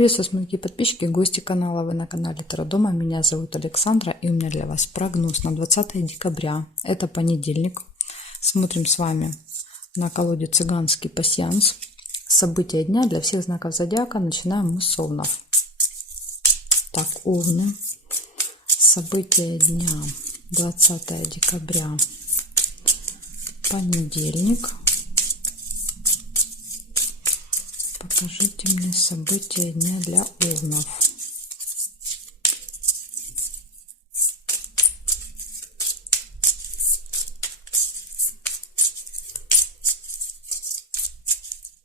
Приветствую, смотрите, подписчики, гости канала. Вы на канале Таро Дома. Меня зовут Александра, и у меня для вас прогноз на 20 декабря. Это понедельник. Смотрим с вами на колоде цыганский пасьянс. События дня для всех знаков зодиака. Начинаем мы с овнов. Так, овны. События дня 20 декабря. Понедельник. Покажите мне события дня для овнов.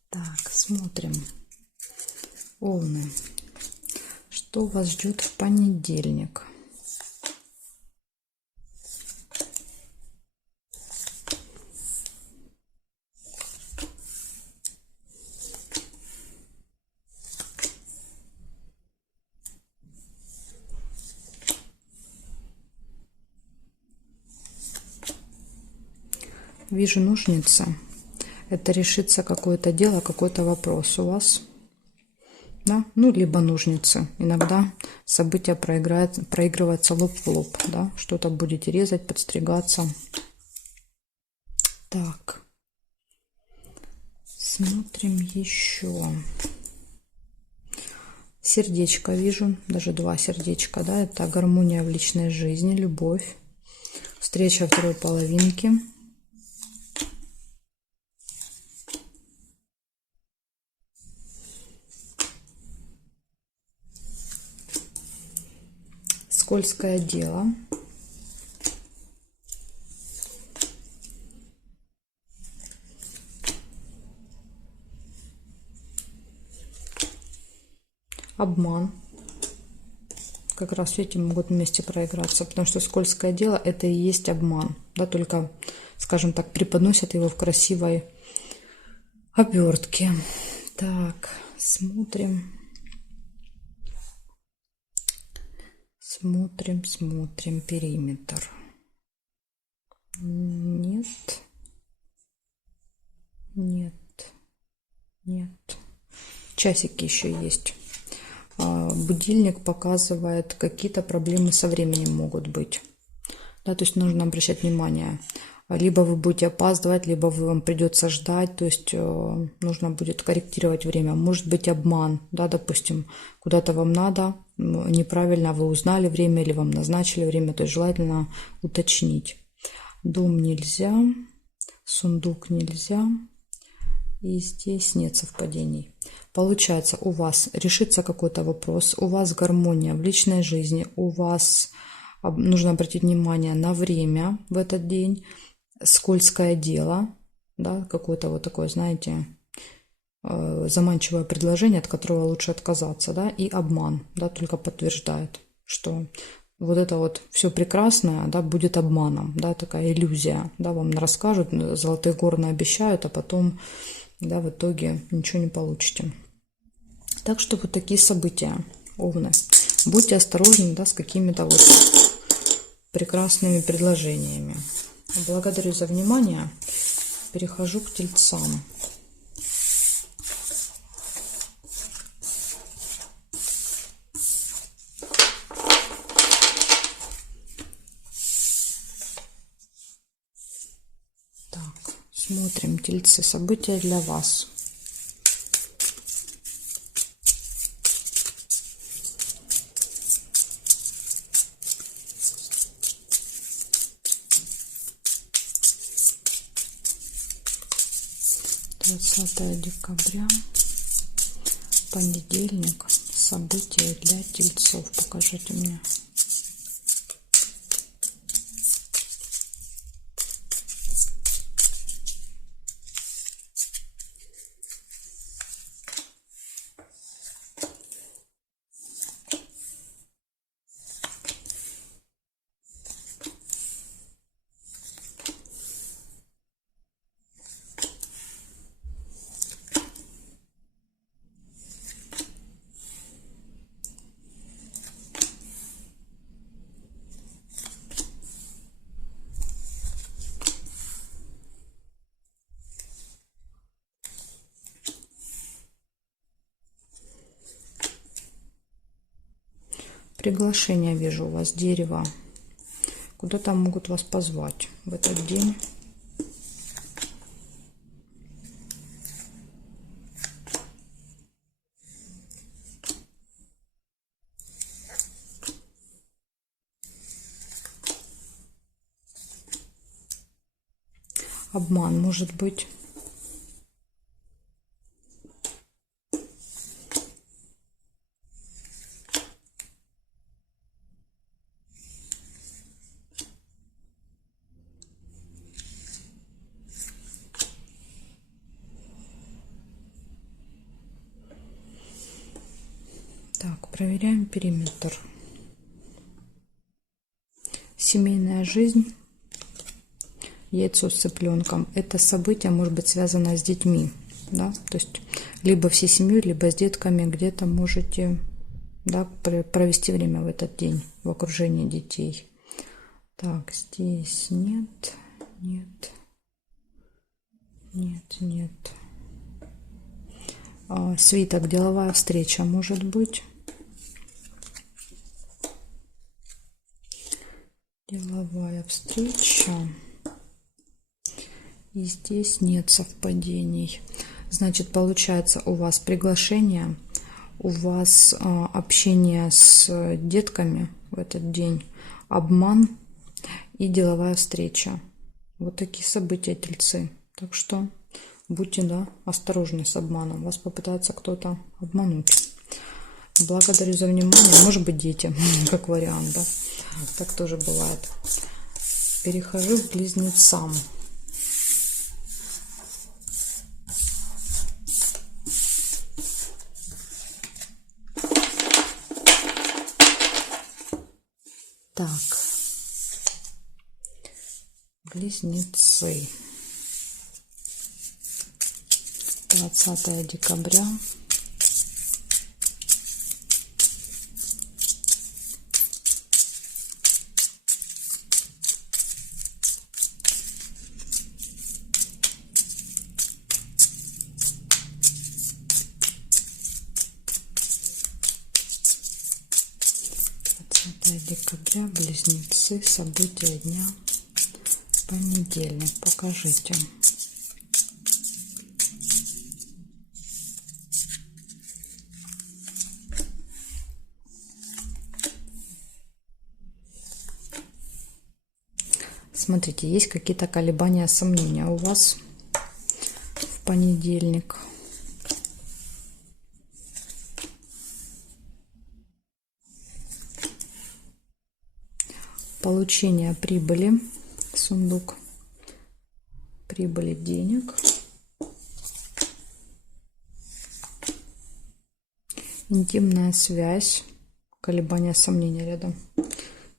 Так, смотрим. Овны. Что вас ждет в понедельник? Вижу ножницы. Это решится какое-то дело, какой-то вопрос у вас. Да? Ну, либо ножницы. Иногда события проигрываются лоб в лоб. Да? Что-то будете резать, подстригаться. Так. Смотрим еще. Сердечко вижу. Даже два сердечка. Да? Это гармония в личной жизни, любовь. Встреча второй половинки. Скользкое дело. Обман. Как раз эти могут вместе проиграться, потому что скользкое дело это и есть обман. Да, только, скажем так, преподносят его в красивой обертке. Так, смотрим. Смотрим периметр. Нет. Часики еще есть. Будильник показывает, какие-то проблемы со временем могут быть. Да, то есть нужно обращать внимание. Либо вы будете опаздывать, либо вам придется ждать. То есть нужно будет корректировать время. Может быть обман. Да, допустим, куда-то вам надо, неправильно вы узнали время или вам назначили время. То есть желательно уточнить. Дом нельзя, сундук нельзя. И здесь нет совпадений. Получается, у вас решится какой-то вопрос, у вас гармония в личной жизни, у вас нужно обратить внимание на время в этот день, скользкое дело, да, какое-то вот такое, знаете, заманчивое предложение, от которого лучше отказаться, да, и обман, да, только подтверждает, что вот это вот все прекрасное, да, будет обманом, да, такая иллюзия, да, вам расскажут, золотые горы обещают, а потом, да, в итоге ничего не получите. Так что вот такие события, овны. Будьте осторожны, да, с какими-то вот прекрасными предложениями. Благодарю за внимание. Перехожу к тельцам. Так, смотрим, тельцы, события для вас. Декабря, понедельник, события для тельцов. Покажите мне. Приглашение вижу у вас, дерево. Куда-то могут вас позвать в этот день. Обман может быть. Так, проверяем периметр. Семейная жизнь. Яйцо с цыпленком. Это событие может быть связано с детьми. Да? То есть либо всей семьей, либо с детками. Где-то можете, да, провести время в этот день в окружении детей. Так, здесь нет, нет, нет, нет. Свиток, деловая встреча может быть. Деловая встреча. И здесь нет совпадений. Значит, получается, у вас приглашение, у вас общение с детками в этот день, обман и деловая встреча. Вот такие события, тельцы. Так что будьте, да, осторожны с обманом. Вас попытается кто-то обмануть. Благодарю за внимание. Может быть, дети, как вариант, да. Так тоже бывает. Перехожу к близнецам. Так. Близнецы. 20 декабря. Декабря, близнецы, события дня, понедельник, покажите. Смотрите, есть какие-то колебания, сомнения у вас в понедельник. Получение прибыли, сундук прибыли, денег. Интимная связь, колебания, сомнения рядом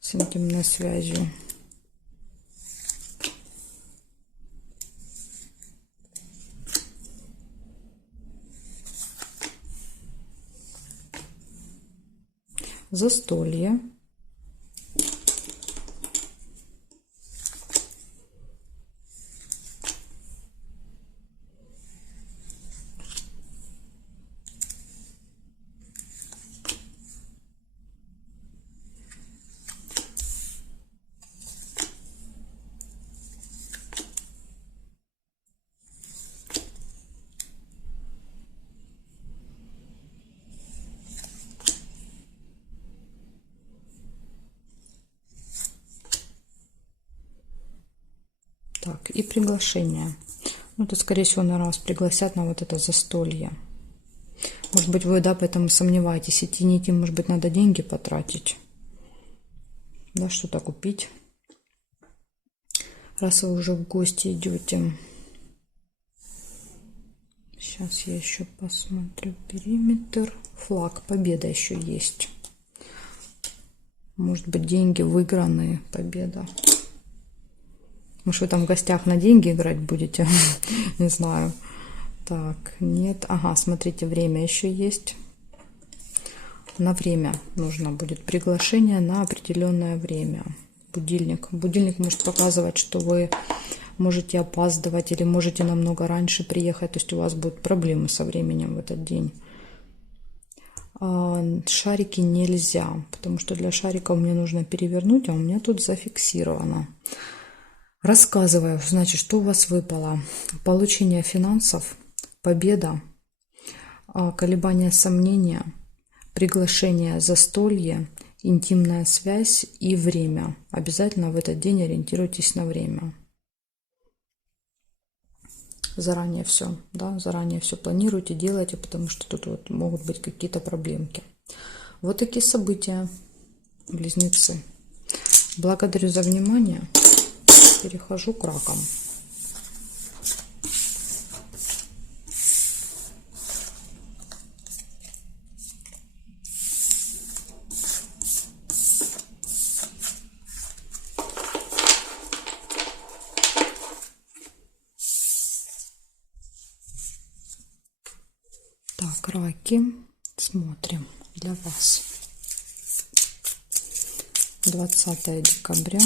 с интимной связью. Застолье. Так, и приглашение. Ну, это, скорее всего, наверное, вас пригласят на вот это застолье. Может быть, вы, да, поэтому сомневаетесь, идти, не идти, может быть, надо деньги потратить. Да, что-то купить. Раз вы уже в гости идете. Сейчас я еще посмотрю периметр. Флаг, победа еще есть. Может быть, деньги выигранные, победа. Может, вы там в гостях на деньги играть будете? Не знаю. Так, нет. Ага, смотрите, время еще есть. На время нужно будет приглашение на определенное время. Будильник. Будильник может показывать, что вы можете опаздывать или можете намного раньше приехать. То есть у вас будут проблемы со временем в этот день. Шарики нельзя, потому что для шариков мне нужно перевернуть, а у меня тут зафиксировано. Рассказываю, значит, что у вас выпало. Получение финансов, победа, колебания сомнения, приглашение, застолье, интимная связь и время. Обязательно в этот день ориентируйтесь на время. Заранее все, да, заранее все планируйте, делайте, потому что тут вот могут быть какие-то проблемки. Вот такие события, близнецы. Благодарю за внимание. Перехожу к ракам. Так, раки, смотрим для вас. 20 декабря,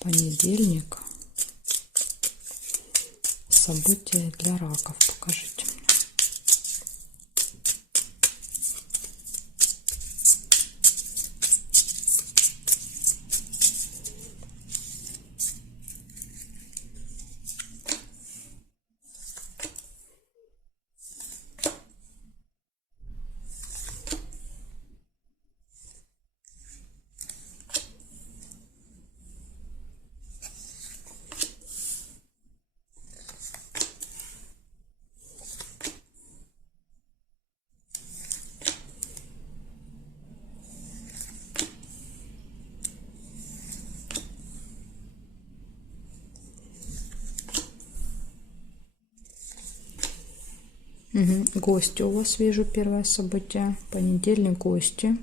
понедельник. События для раков покажите мне. Гости у вас, вижу, первое событие. Понедельник, гости.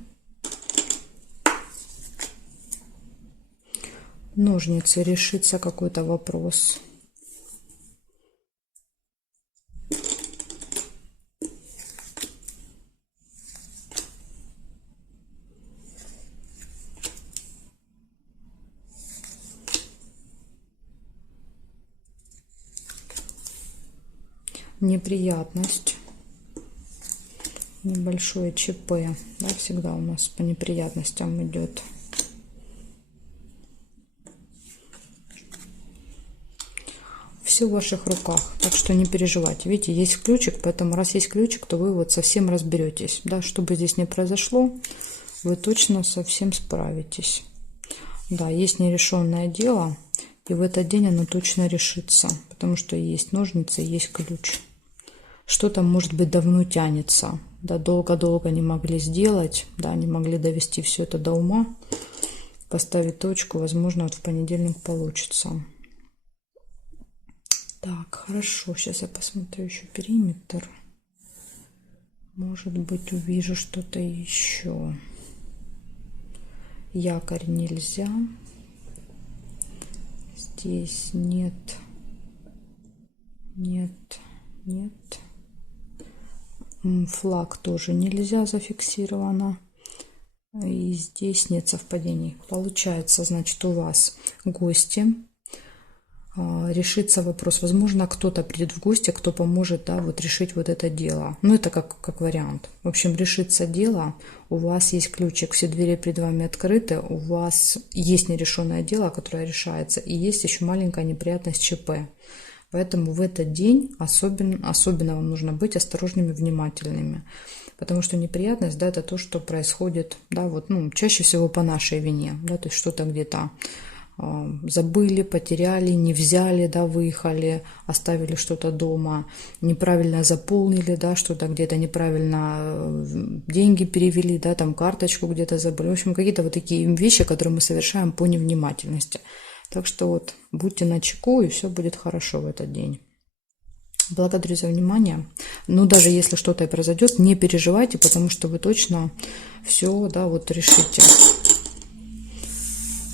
Ножницы, решится какой-то вопрос. Неприятность. Небольшое ЧП. Да, всегда у нас по неприятностям идет. Все в ваших руках, так что не переживайте. Видите, есть ключик, поэтому раз есть ключик, то вы вот совсем разберетесь. Да, что бы здесь ни произошло, вы точно совсем справитесь. Да, есть нерешенное дело, и в этот день оно точно решится, потому что есть ножницы, есть ключ. Что-то, может быть, давно тянется, да, долго-долго не могли сделать, да, не могли довести все это до ума, поставить точку, возможно, вот в понедельник получится. Так, хорошо, сейчас я посмотрю еще периметр. Может быть, увижу что-то еще. Якорь нельзя. Здесь нет. Нет. Флаг тоже нельзя, зафиксировано. И здесь нет совпадений. Получается, значит, у вас гости. Решится вопрос. Возможно, кто-то придет в гости, кто поможет, да, вот решить вот это дело. Ну, это как вариант. В общем, решится дело. У вас есть ключик, все двери перед вами открыты. У вас есть нерешенное дело, которое решается. И есть еще маленькая неприятность ЧП. Поэтому в этот день особенно вам нужно быть осторожными, внимательными. Потому что неприятность, да, это то, что происходит, да, вот, ну, чаще всего по нашей вине, да, то есть что-то где-то забыли, потеряли, не взяли, да, выехали, оставили что-то дома, неправильно заполнили, да, что-то где-то неправильно деньги перевели, да, там карточку где-то забыли. В общем, какие-то вот такие вещи, которые мы совершаем по невнимательности. Так что вот будьте начеку, и все будет хорошо в этот день. Благодарю за внимание. Но даже если что-то и произойдет, не переживайте, потому что вы точно все, да, вот решите.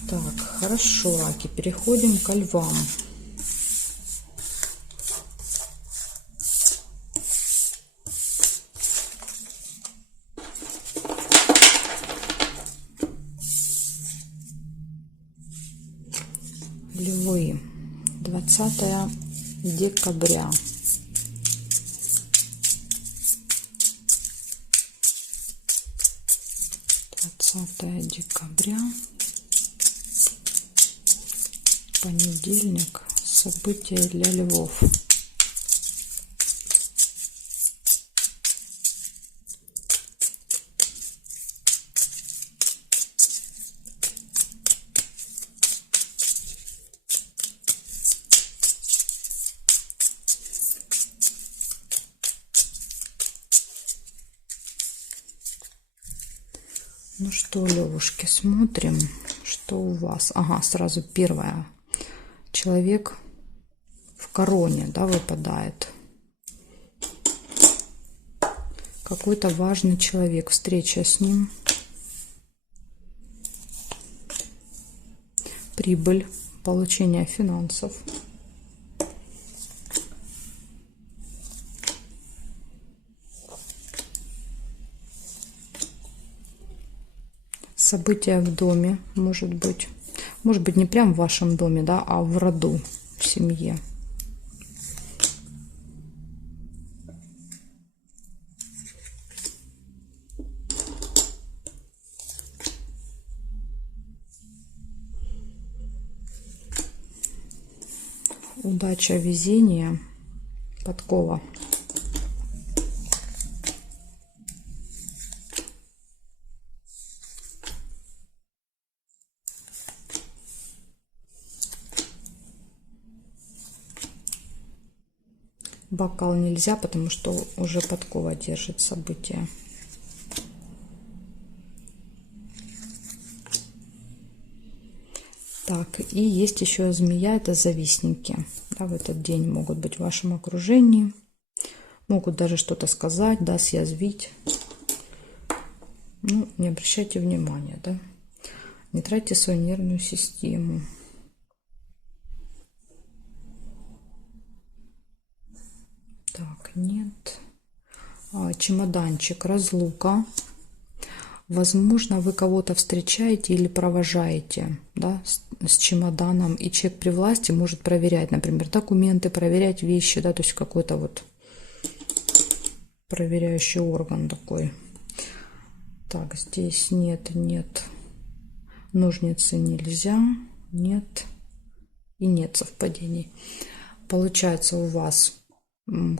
Так, хорошо, раки. Переходим к львам. Львы. 20 декабря. 20 декабря, понедельник, события для львов. Ну что, левушки, смотрим, что у вас. Ага, сразу первое. Человек в короне, да, выпадает. Какой-то важный человек, встреча с ним. Прибыль, получение финансов. События в доме, может быть не прям в вашем доме, да, а в роду, в семье. Удача, везение, подкова. Бокал нельзя, потому что уже подкова держит события. Так, и есть еще змея, это завистники. Да, в этот день могут быть в вашем окружении. Могут даже что-то сказать, да, съязвить. Ну, не обращайте внимания, да. Не тратьте свою нервную систему. Так, нет. Чемоданчик, разлука. Возможно, вы кого-то встречаете или провожаете, да, с чемоданом, и человек при власти может проверять, например, документы, проверять вещи, да, то есть какой-то вот проверяющий орган такой. Так, здесь нет. Ножницы нельзя, нет и нет совпадений. Получается, у вас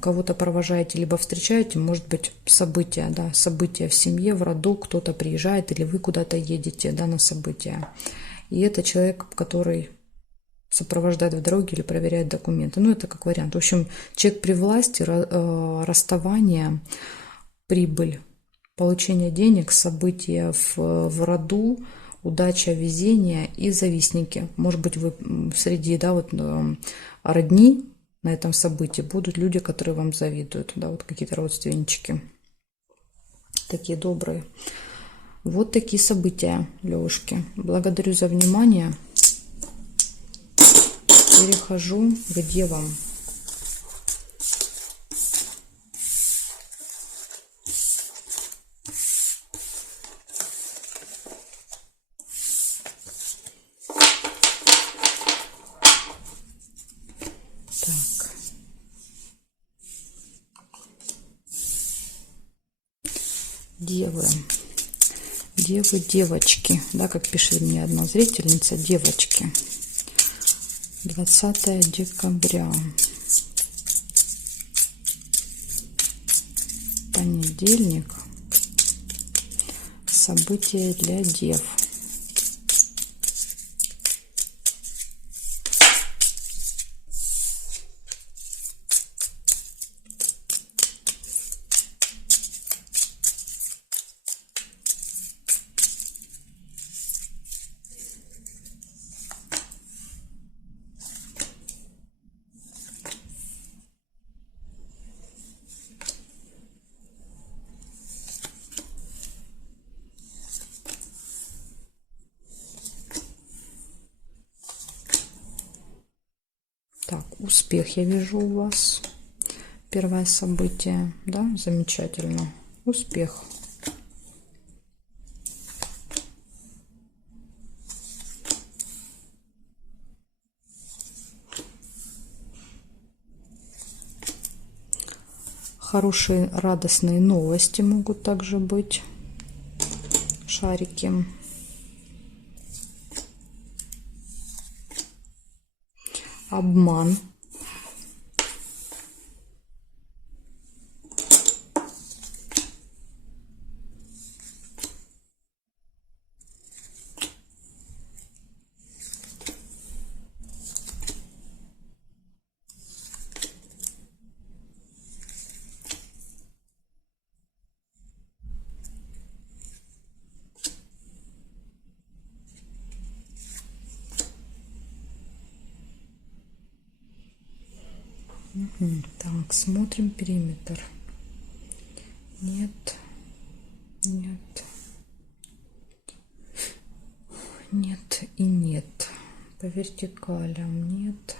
кого-то провожаете, либо встречаете, может быть, события, да, события в семье, в роду, кто-то приезжает, или вы куда-то едете, да, на события. И это человек, который сопровождает в дороге или проверяет документы. Ну, это как вариант. В общем, человек при власти, расставание, прибыль, получение денег, события в роду, удача, везение и завистники. Может быть, вы среди, да, вот родни, на этом событии будут люди, которые вам завидуют, да, вот какие-то родственнички, такие добрые. Вот такие события, левушки. Благодарю за внимание. Перехожу к девам. Девочки, да, как пишет мне одна зрительница, девочки. 20 декабря, понедельник, события для дев. Так, успех я вижу у вас. Первое событие, да, замечательно. Успех. Хорошие, радостные новости могут также быть. шарики. Обман. Так, смотрим периметр. Нет, нет, нет и нет. По вертикалям нет.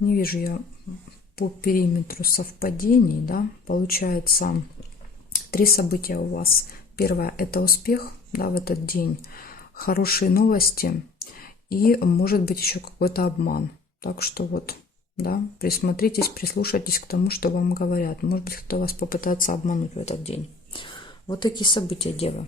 Не вижу я по периметру совпадений, да, получается 3 события у вас. Первое — это успех, да, в этот день, хорошие новости и может быть еще какой-то обман. Так что вот, да, присмотритесь, прислушайтесь к тому, что вам говорят. Может быть, кто вас попытается обмануть в этот день. Вот такие события, Девы.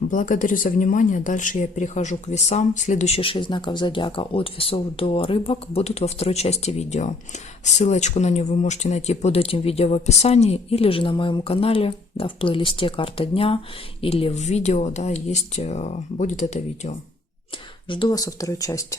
Благодарю за внимание. Дальше я перехожу к весам. Следующие 6 знаков зодиака от весов до рыбок будут во второй части видео. Ссылочку на нее вы можете найти под этим видео в описании или же на моем канале, да, в плейлисте «Карта дня» или в видео, да, есть, будет это видео. Жду вас во второй части.